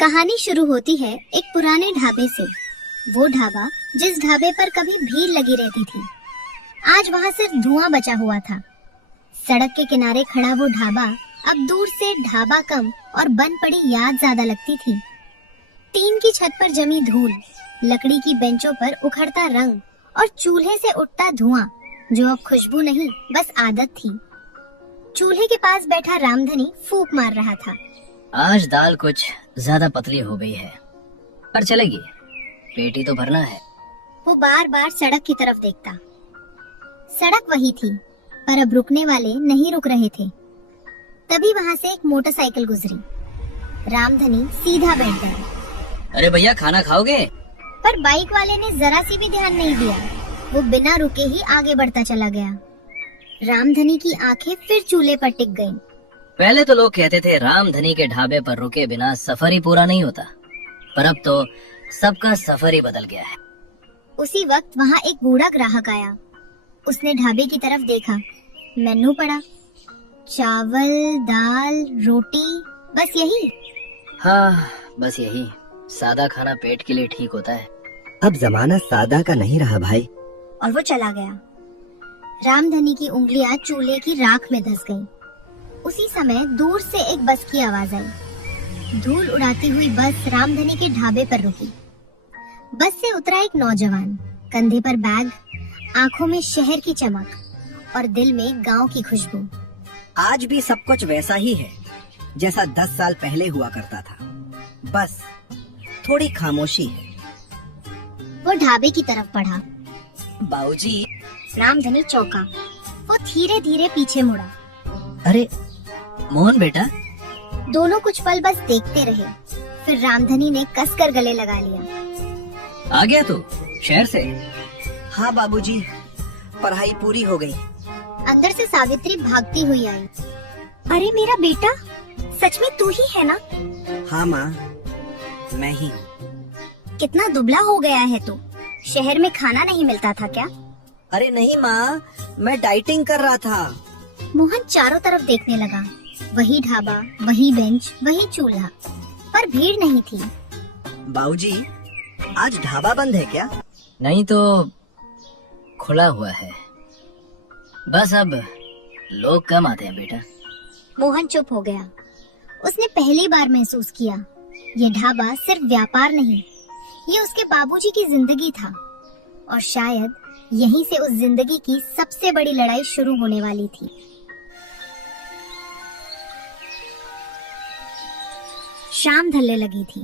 कहानी शुरू होती है एक पुराने ढाबे से। वो ढाबा जिस ढाबे पर कभी भीड़ लगी रहती थी, आज वहाँ सिर्फ धुआं बचा हुआ था। सड़क के किनारे खड़ा वो ढाबा अब दूर से ढाबा कम और बन पड़ी याद ज्यादा लगती थी। टीन की छत पर जमी धूल, लकड़ी की बेंचों पर उखड़ता रंग और चूल्हे से उठता धुआं जो अब खुशबू नहीं बस आदत थी। चूल्हे के पास बैठा रामधनी फूंक मार रहा था। आज दाल कुछ ज्यादा पतली हो गई है, पर चलेगी, पेट ही तो भरना है। वो बार बार सड़क की तरफ देखता। सड़क वही थी, पर अब रुकने वाले नहीं रुक रहे थे। तभी वहाँ से एक मोटरसाइकिल गुजरी। रामधनी सीधा बैठ गया। अरे भैया, खाना खाओगे? पर बाइक वाले ने जरा सी भी ध्यान नहीं दिया। वो बिना रुके ही आगे बढ़ता चला गया। रामधनी की आंखें फिर चूल्हे पर टिक गईं। पहले तो लोग कहते थे रामधनी के ढाबे पर रुके बिना सफर ही पूरा नहीं होता, पर अब तो सबका सफर ही बदल गया है। उसी वक्त वहाँ एक बूढ़ा ग्राहक आया। उसने ढाबे की तरफ देखा। मेन्यू पड़ा, चावल, दाल, रोटी, बस यही। हाँ, बस यही। सादा खाना पेट के लिए ठीक होता है। अब जमाना सादा का नहीं रहा भाई। और वो चला गया। रामधनी की उंगलियां चूल्हे की राख में धंस गईं। उसी समय दूर से एक बस की आवाज आई। धूल उड़ाती हुई बस रामधनी के ढाबे पर रुकी। बस से उतरा एक नौजवान, कंधे पर बैग, आंखों में शहर की चमक और दिल में गांव की खुशबू। आज भी सब कुछ वैसा ही है जैसा 10 साल पहले हुआ करता था, बस थोड़ी खामोशी है। वो ढाबे की तरफ बढ़ा। बाबूजी। रामधनी चौंका। वो धीरे धीरे पीछे मुड़ा। अरे मोहन बेटा। दोनों कुछ पल बस देखते रहे। फिर रामधनी ने कसकर गले लगा लिया। आ गया तू शहर से? हाँ बाबूजी, पढ़ाई पूरी हो गई। अंदर से सावित्री भागती हुई आई। अरे मेरा बेटा, सच में तू ही है ना? हाँ माँ, मैं ही हूँ। कितना दुबला हो गया है तू। शहर में खाना नहीं मिलता था क्या? अरे नहीं माँ, मैं डाइटिंग कर रहा था। मोहन चारों तरफ देखने लगा। वही ढाबा, वही बेंच, वही चूल्हा, पर भीड़ नहीं थी। बाबूजी, आज ढाबा बंद है क्या? नहीं तो खुला हुआ है, बस अब लोग कम आते हैं बेटा। मोहन चुप हो गया। उसने पहली बार महसूस किया ये ढाबा सिर्फ व्यापार नहीं, ये उसके बाबूजी की जिंदगी था। और शायद यहीं से उस जिंदगी की सबसे बड़ी लड़ाई शुरू होने वाली थी। शाम ढलने लगी थी।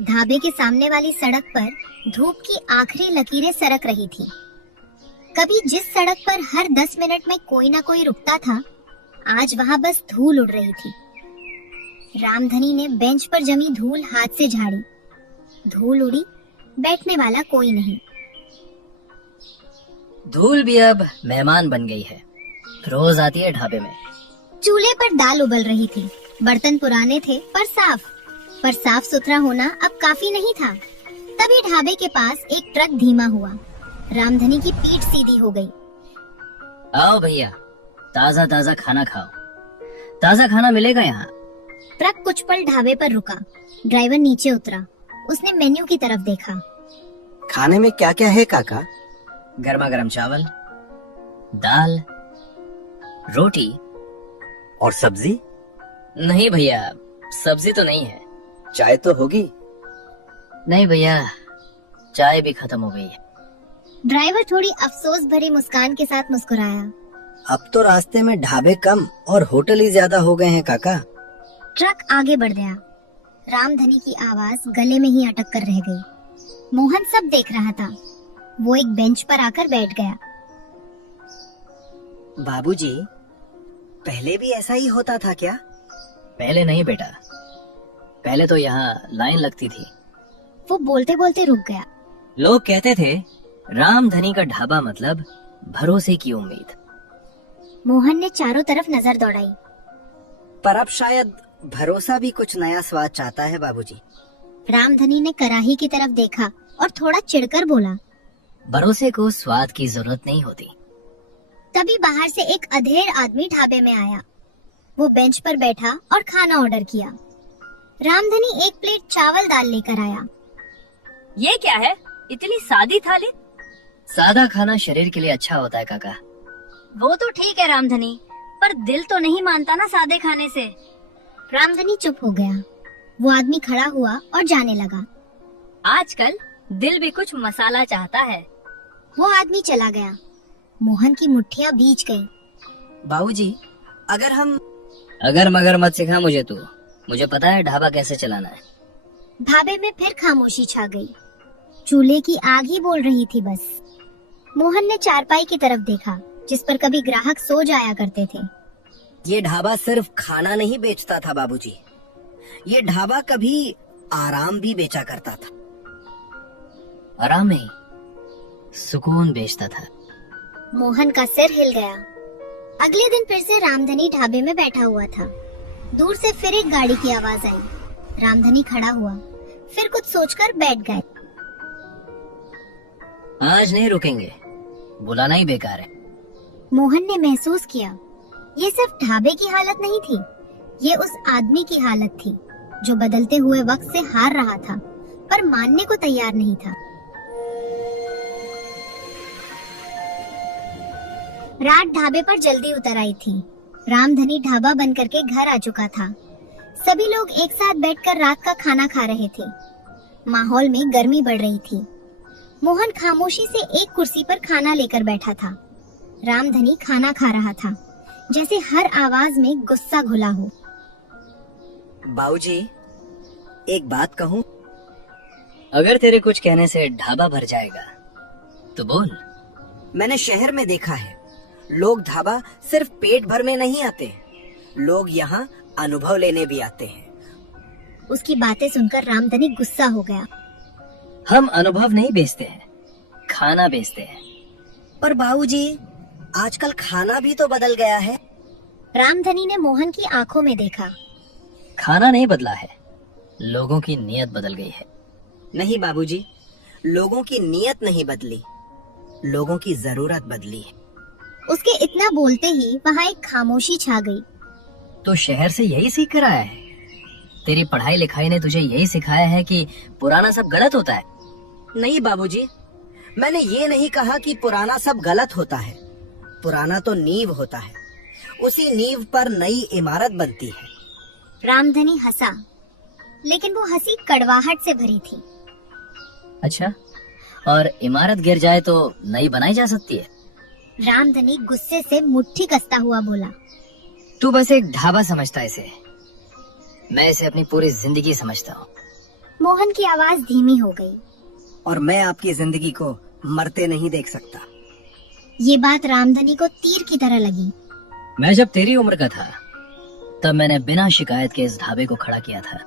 ढाबे के सामने वाली सड़क पर धूप की आखिरी लकीरें सरक रही थी। कभी जिस सड़क पर हर 10 मिनट में कोई ना कोई रुकता था, आज वहाँ बस धूल उड़ रही थी। रामधनी ने बेंच पर जमी धूल हाथ से झाड़ी। धूल उड़ी, बैठने वाला कोई नहीं। धूल भी अब मेहमान बन गई है, रोज आती है ढाबे में। चूल्हे पर दाल उबल रही थी। बर्तन पुराने थे पर साफ सुथरा होना अब काफी नहीं था। तभी ढाबे के पास एक ट्रक धीमा हुआ। रामधनी की पीठ सीधी हो गई। आओ भैया, ताजा ताजा खाना खाओ। ताजा खाना मिलेगा यहाँ। ट्रक कुछ पल ढाबे पर रुका। ड्राइवर नीचे उतरा। उसने मेन्यू की तरफ देखा। खाने में क्या क्या है काका? गर्मा गर्म चावल, दाल, रोटी और सब्जी? नहीं भैया, सब्जी तो नहीं है। चाय तो होगी? नहीं भैया, चाय भी खत्म हो गई है। ड्राइवर थोड़ी अफसोस भरी मुस्कान के साथ मुस्कुराया। अब तो रास्ते में ढाबे कम और होटल ही ज्यादा हो गए हैं काका। ट्रक आगे बढ़ गया। रामधनी की आवाज गले में ही अटक कर रह गई। मोहन सब देख रहा था। वो एक बेंच पर आकर बैठ गया। बाबूजी, पहले भी ऐसा ही होता था क्या? पहले नहीं बेटा, पहले तो यहाँ लाइन लगती थी। वो बोलते बोलते रुक गया। लोग कहते थे रामधनी का ढाबा मतलब भरोसे की उम्मीद। मोहन ने चारों तरफ नजर दौड़ाई। पर अब शायद भरोसा भी कुछ नया स्वाद चाहता है बाबूजी। रामधनी ने कराही की तरफ देखा और थोड़ा चिढ़कर बोला, भरोसे को स्वाद की जरूरत नहीं होती। तभी बाहर से एक अधेड़ आदमी ढाबे में आया। वो बेंच पर बैठा और खाना ऑर्डर किया। रामधनी एक प्लेट चावल दाल लेकर आया। ये क्या है? इतनी सादी थाली? सादा खाना शरीर के लिए अच्छा होता है काका। वो तो ठीक है रामधनी, पर दिल तो नहीं मानता ना सादे खाने से। रामधनी चुप हो गया। वो आदमी खड़ा हुआ और जाने लगा। आजकल दिल भी कुछ मसाला चाहता है। वो आदमी चला गया। मोहन की मुट्ठियां बीच गईं। बाबूजी, अगर मगर मत सिखा मुझे तू। मुझे पता है ढाबा कैसे चलाना है। ढाबे में फिर खामोशी छा गई। चूल्हे की आग ही बोल रही थी बस। मोहन ने चारपाई की तरफ देखा जिस पर कभी ग्राहक सो जाया करते थे। ये ढाबा सिर्फ खाना नहीं बेचता था बाबूजी। ये ढाबा कभी आराम भी बेचा करता था। आराम नहीं, सुकून बेचता था। मोहन का सिर हिल गया। अगले दिन फिर से रामधनी ढाबे में बैठा हुआ था। दूर से फिर एक गाड़ी की आवाज आई। रामधनी खड़ा हुआ, फिर कुछ सोचकर बैठ गए। आज नहीं रुकेंगे, बुलाना ही बेकार है। मोहन ने महसूस किया ये सिर्फ ढाबे की हालत नहीं थी, ये उस आदमी की हालत थी जो बदलते हुए वक्त से हार रहा था पर मानने को तैयार नहीं था। रात ढाबे पर जल्दी उतर आई थी। रामधनी ढाबा बंद करके घर आ चुका था। सभी लोग एक साथ बैठकर रात का खाना खा रहे थे। माहौल में गर्मी बढ़ रही थी। मोहन खामोशी से एक कुर्सी पर खाना लेकर बैठा था। रामधनी खाना खा रहा था, जैसे हर आवाज में गुस्सा घुला हो। बाबूजी, एक बात कहूँ? अगर तेरे कुछ कहने से ढाबा भर जाएगा तो बोल। मैंने शहर में देखा है, लोग ढाबा सिर्फ पेट भर में नहीं आते, लोग यहाँ अनुभव लेने भी आते हैं। उसकी बातें सुनकर रामधनी गुस्सा हो गया। हम अनुभव नहीं बेचते हैं, खाना बेचते हैं। पर बाबूजी, आजकल खाना भी तो बदल गया है। रामधनी ने मोहन की आंखों में देखा। खाना नहीं बदला है, लोगों की नीयत बदल गई है। नहीं बाबूजी, लोगों की नीयत नहीं बदली, लोगों की जरूरत बदली है। उसके इतना बोलते ही वहाँ एक खामोशी छा गई। तो शहर से यही सीख कर आया है? तेरी पढ़ाई लिखाई ने तुझे यही सिखाया है कि पुराना सब गलत होता है? नहीं बाबूजी, मैंने ये नहीं कहा कि पुराना सब गलत होता है। पुराना तो नींव होता है, उसी नींव पर नई इमारत बनती है। रामधनी हंसा, लेकिन वो हंसी कड़वाहट से भरी थी। अच्छा, और इमारत गिर जाए तो नई बनाई जा सकती है? रामधनी गुस्से से मुट्ठी कसता हुआ बोला। तू बस एक ढाबा समझता है इसे, मैं इसे अपनी पूरी जिंदगी समझता हूँ। मोहन की आवाज धीमी हो गई। और मैं आपकी जिंदगी को मरते नहीं देख सकता। ये बात रामधनी को तीर की तरह लगी। मैं जब तेरी उम्र का था तब मैंने बिना शिकायत के इस ढाबे को खड़ा किया था।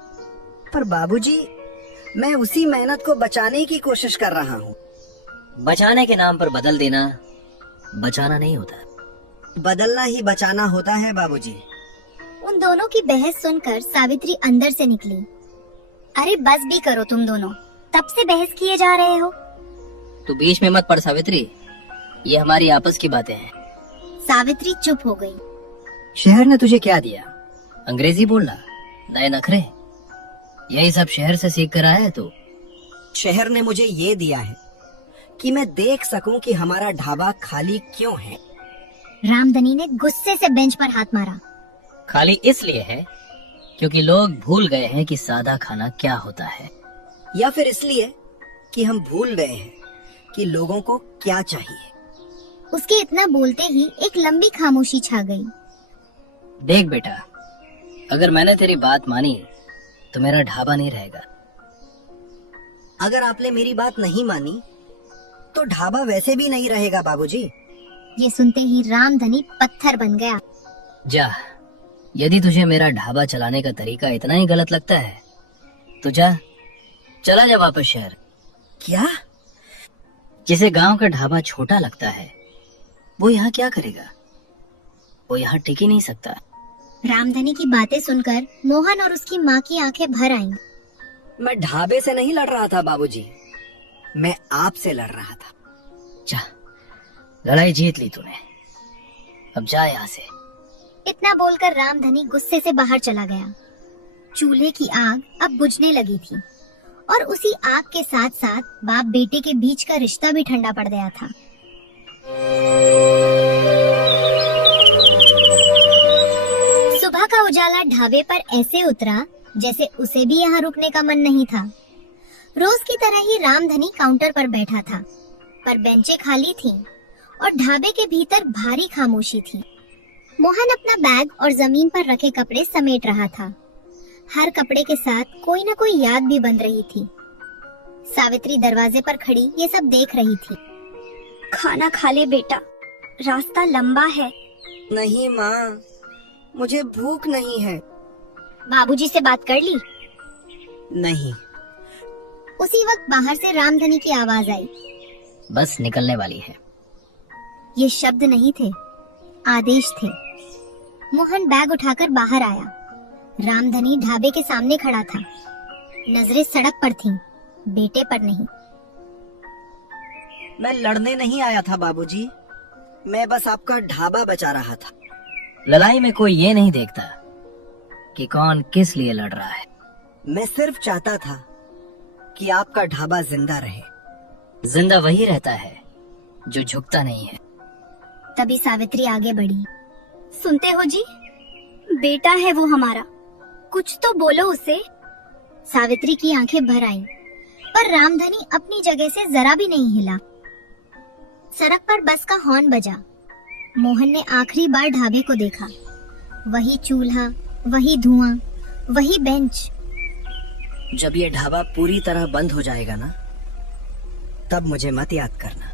पर बाबूजी, मैं उसी मेहनत को बचाने की कोशिश कर रहा हूँ। बचाने के नाम पर बदल देना बचाना नहीं होता। बदलना ही बचाना होता है बाबूजी। उन दोनों की बहस सुनकर सावित्री अंदर से निकली। अरे बस भी करो तुम दोनों, तब से बहस किए जा रहे हो। तू बीच में मत पड़ सावित्री, ये हमारी आपस की बातें हैं। सावित्री चुप हो गई। शहर ने तुझे क्या दिया? अंग्रेजी बोलना, नए नखरे, यही सब शहर से सीख कर आया है तू? शहर ने मुझे ये दिया है कि मैं देख सकूं कि हमारा ढाबा खाली क्यों है। रामधनी ने गुस्से से बेंच पर हाथ मारा। खाली इसलिए है क्योंकि लोग भूल गए हैं कि सादा खाना क्या होता है, या फिर इसलिए कि हम भूल गए हैं कि लोगों को क्या चाहिए। उसके इतना बोलते ही एक लंबी खामोशी छा गई। देख बेटा, अगर मैंने तेरी बात मानी तो मेरा ढाबा नहीं रहेगा। अगर आपने मेरी बात नहीं मानी तो ढाबा वैसे भी नहीं रहेगा बाबूजी। ये सुनते ही रामधनी पत्थर बन गया। जा, यदि तुझे मेरा ढाबा चलाने का तरीका इतना ही गलत लगता है तो चला जा वापस शहर। क्या? जिसे गांव का ढाबा छोटा लगता है वो यहाँ क्या करेगा? वो यहाँ टिक ही नहीं सकता। रामधनी की बातें सुनकर मोहन और उसकी माँ की आंखें भर आईं। मैं ढाबे से नहीं लड़ रहा था बाबूजी, मैं आपसे लड़ रहा था। जा, लड़ाई जीत ली तूने, अब जा यहाँ से। इतना बोलकर रामधनी गुस्से से बाहर चला गया। चूल्हे की आग अब बुझने लगी थी और उसी आग के साथ साथ बाप बेटे के बीच का रिश्ता भी ठंडा पड़ गया था। सुबह का उजाला ढाबे पर ऐसे उतरा जैसे उसे भी यहाँ रुकने का मन नहीं था। रोज की तरह ही रामधनी काउंटर पर बैठा था, पर बेंचें खाली थीं और ढाबे के भीतर भारी खामोशी थी। मोहन अपना बैग और जमीन पर रखे कपड़े समेट रहा था। हर कपड़े के साथ कोई न कोई याद भी बंध रही थी। सावित्री दरवाजे पर खड़ी ये सब देख रही थी। खाना खा ले बेटा, रास्ता लंबा है। नहीं माँ, मुझे भूख नहीं है। बाबूजी से बात कर ली? नहीं। उसी वक्त बाहर से रामधनी की आवाज आई। बस निकलने वाली है। ये शब्द नहीं थे, आदेश थे। मोहन बैग उठाकर बाहर आया। रामधनी ढाबे के सामने खड़ा था। नजरें सड़क पर थीं, बेटे पर नहीं। मैं लड़ने नहीं आया था बाबूजी, मैं बस आपका ढाबा बचा रहा था। लड़ाई में कोई ये नहीं देखता कि कौन किस लिए लड़ रहा है। मैं सिर्फ चाहता था कि आपका ढाबा जिंदा रहे। जिंदा वही रहता है जो झुकता नहीं है। तभी सावित्री आगे बढ़ी। सुनते हो जी, बेटा है वो हमारा, कुछ तो बोलो उसे। सावित्री की आंखें भर आईं, पर रामधनी अपनी जगह से जरा भी नहीं हिला। सड़क पर बस का हॉर्न बजा। मोहन ने आखिरी बार ढाबे को देखा। वही चूल्हा, वही धुआं, वही बेंच। जब ये ढाबा पूरी तरह बंद हो जाएगा ना, तब मुझे मत याद करना।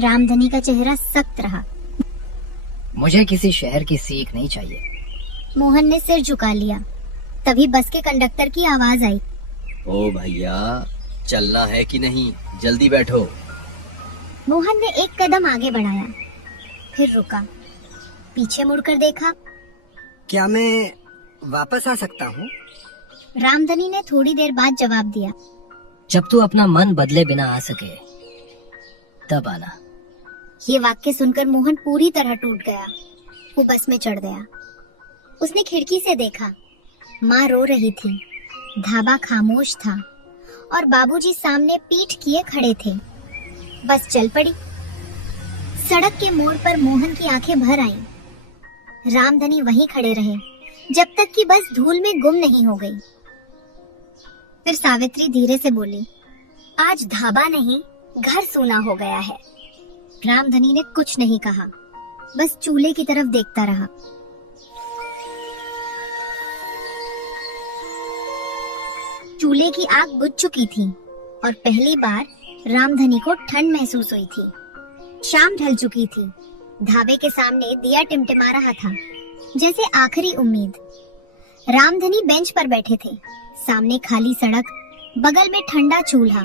रामधनी का चेहरा सख्त रहा। मुझे किसी शहर की सीख नहीं चाहिए। मोहन ने सिर झुका लिया। तभी बस के कंडक्टर की आवाज आई। ओ भैया, चलना है कि नहीं? जल्दी बैठो। मोहन ने एक कदम आगे बढ़ाया, फिर रुका, पीछे मुड़कर देखा। क्या मैं वापस आ सकता हूँ? रामधनी ने थोड़ी देर बाद जवाब दिया। जब तू अपना मन बदले बिना आ सके तब आना। ये वाक्य सुनकर मोहन पूरी तरह टूट गया। वो बस में चढ़ गया। उसने खिड़की से देखा। माँ रो रही थी, ढाबा खामोश था और बाबूजी सामने पीठ किए खड़े थे। बस चल पड़ी। सड़क के मोड़ पर मोहन की आंखें भर आईं। रामधनी वहीं खड़े रहे जब तक कि बस धूल में गुम नहीं हो गई। फिर सावित्री धीरे से बोली, आज ढाबा नहीं, घर सूना हो गया है। रामधनी ने कुछ नहीं कहा, बस चूल्हे की तरफ देखता रहा। चूल्हे की आग बुझ चुकी थी और पहली बार रामधनी को ठंड महसूस हुई थी। शाम ढल चुकी थी। ढाबे के सामने दिया टिमटिमा रहा था, जैसे आखिरी उम्मीद। रामधनी बेंच पर बैठे थे। सामने खाली सड़क, बगल में ठंडा चूल्हा।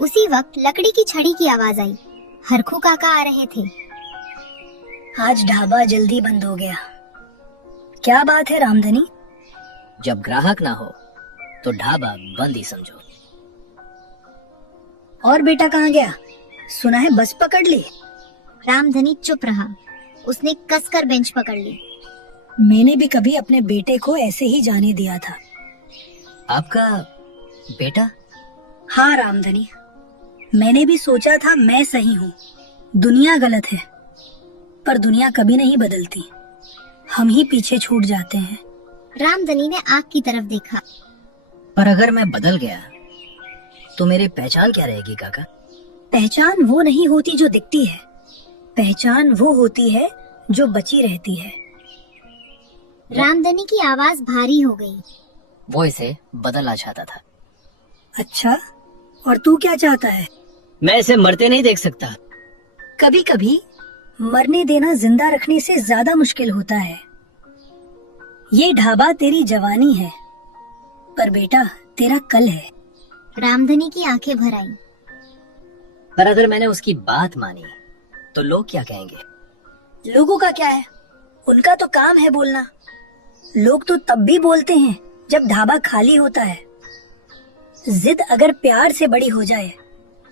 उसी वक्त लकड़ी की छड़ी की आवाज आई। हरखू काका आ रहे थे। आज ढाबा जल्दी बंद हो गया। क्या बात है रामधनी? जब ग्राहक ना हो तो ढाबा बंद ही समझो। और बेटा कहाँ गया? सुना है बस पकड़ ली। रामधनी चुप रहा। उसने कसकर बेंच पकड़ ली। मैंने भी कभी अपने बेटे को ऐसे ही जाने दिया था। आपका बेटा? हाँ रामधनी, मैंने भी सोचा था मैं सही हूँ, दुनिया गलत है, पर दुनिया कभी नहीं बदलती, हम ही पीछे छूट जाते हैं। रामधनी ने आग की तरफ देखा। पर अगर मैं बदल गया तो मेरी पहचान क्या रहेगी काका? पहचान वो नहीं होती जो दिखती है, पहचान वो होती है जो बची रहती है। रामधनी की आवाज भारी हो गई। वो इसे बदलना चाहता था। अच्छा, और तू क्या चाहता है? मैं इसे मरते नहीं देख सकता। कभी कभी मरने देना जिंदा रखने से ज्यादा मुश्किल होता है। ये ढाबा तेरी जवानी है, पर बेटा तेरा कल है। रामधनी की आंखें भर आईं। पर अगर मैंने उसकी बात मानी तो लोग क्या कहेंगे? लोगों का क्या है, उनका तो काम है बोलना। लोग तो तब भी बोलते हैं जब ढाबा खाली होता है। जिद अगर प्यार से बड़ी हो जाए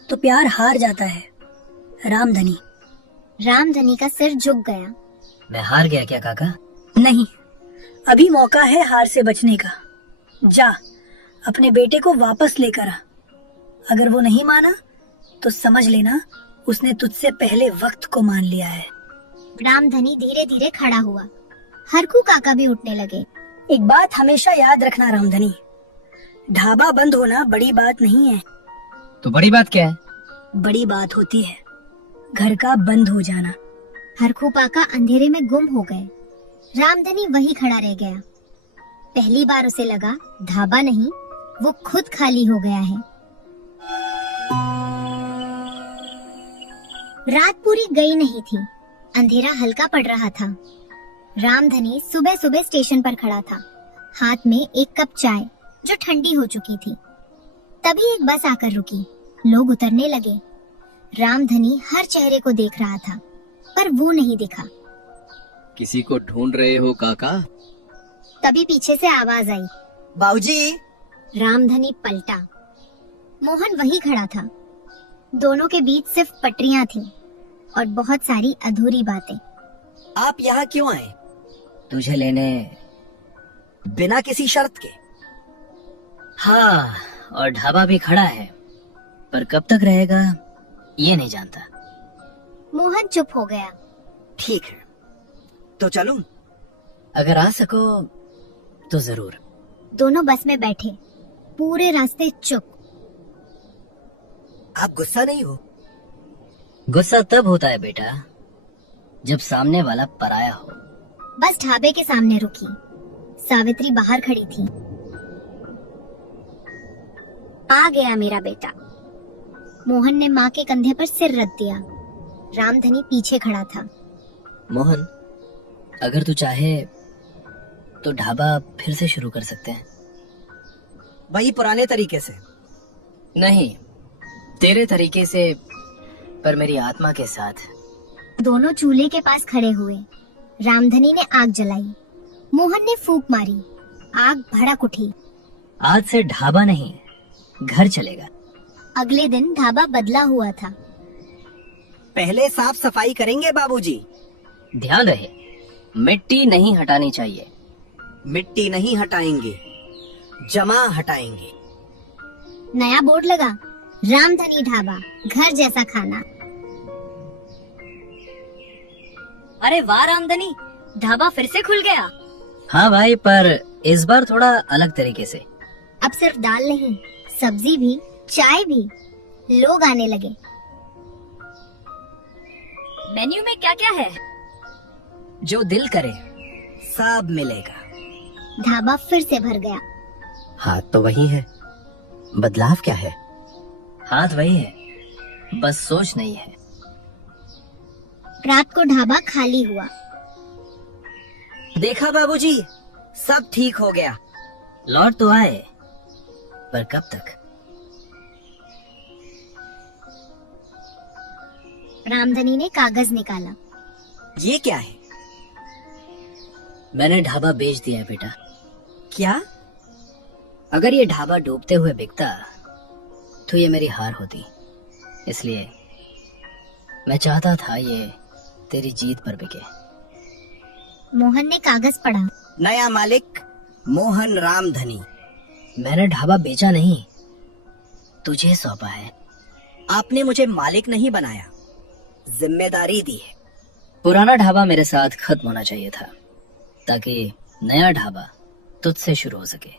तो प्यार हार जाता है। रामधनी। रामधनी का सिर झुक गया। मैं हार गया क्या काका? नहीं, अभी मौका है हार से बचने का। जा अपने बेटे को वापस लेकर आ। अगर वो नहीं माना तो समझ लेना उसने तुझसे पहले वक्त को मान लिया है। रामधनी धीरे धीरे खड़ा हुआ। हरकू काका भी उठने लगे। एक बात हमेशा याद रखना रामधनी, ढाबा बंद होना बड़ी बात नहीं है। तो बड़ी बात क्या है? बड़ी बात होती है घर का बंद हो जाना। हरकू काका अंधेरे में गुम हो गए। रामधनी वहीं खड़ा रह गया। पहली बार उसे लगा ढाबा नहीं, वो खुद खाली हो गया है। रात पूरी गई नहीं थी, अंधेरा हल्का पड़ रहा था। रामधनी सुबह सुबह स्टेशन पर खड़ा था, हाथ में एक कप चाय जो ठंडी हो चुकी थी। तभी एक बस आकर रुकी। लोग उतरने लगे। रामधनी हर चेहरे को देख रहा था, पर वो नहीं दिखा। किसी को ढूंढ रहे हो काका? तभी पीछे से आवाज आई। बाबूजी। रामधनी पलटा। मोहन वहीं खड़ा था। दोनों के बीच सिर्फ पटरियां थीं और बहुत सारी अधूरी बातें। आप यहाँ क्यों आए? तुझे लेने। बिना किसी शर्त के? हाँ, और ढाबा भी खड़ा है, पर कब तक रहेगा ये नहीं जानता। मोहन चुप हो गया। ठीक है, तो चलूं? अगर आ सको तो जरूर। दोनों बस में बैठे, पूरे रास्ते चुप। आप गुस्सा नहीं हो? गुस्सा तब होता है बेटा जब सामने वाला पराया हो। बस ढाबे के सामने रुकी। सावित्री बाहर खड़ी थी। आ गया मेरा बेटा। मोहन ने माँ के कंधे पर सिर रख दिया। रामधनी पीछे खड़ा था। मोहन, अगर तू चाहे तो ढाबा फिर से शुरू कर सकते हैं। वही पुराने तरीके से? नहीं, तेरे तरीके से, पर मेरी आत्मा के साथ। दोनों चूल्हे के पास खड़े हुए। रामधनी ने आग जलाई। मोहन ने फूंक मारी। आग भड़क उठी। आज से ढाबा नहीं, घर चलेगा। अगले दिन ढाबा बदला हुआ था। पहले साफ सफाई करेंगे बाबूजी। ध्यान रहे, मिट्टी नहीं हटानी चाहिए। मिट्टी नहीं हटाएंगे, जमा हटाएंगे। नया बोर्ड लगा, रामधनी ढाबा, घर जैसा खाना। अरे वाह रामधनी, ढाबा फिर से खुल गया। हाँ भाई, पर इस बार थोड़ा अलग तरीके से। अब सिर्फ दाल नहीं, सब्जी भी, चाय भी। लोग आने लगे। मेन्यू में क्या क्या है? जो दिल करे। सब मिलेगा। ढाबा फिर से भर गया। हाथ तो वही है, बदलाव क्या है? हाथ वही है, बस सोच नहीं है। रात को ढाबा खाली हुआ। देखा बाबूजी, सब ठीक हो गया। लौट तो आए, पर कब तक? रामधनी ने कागज निकाला। ये क्या है? मैंने ढाबा बेच दिया है बेटा। क्या? अगर ये ढाबा डूबते हुए बिकता तो ये मेरी हार होती, इसलिए मैं चाहता था ये तेरी जीत पर बिके। मोहन ने कागज पढ़ा। नया मालिक मोहन रामधनी। मैंने ढाबा बेचा नहीं, तुझे सौंपा है। आपने मुझे मालिक नहीं बनाया, जिम्मेदारी दी है। पुराना ढाबा मेरे साथ खत्म होना चाहिए था, ताकि नया ढाबा तुझसे शुरू हो सके।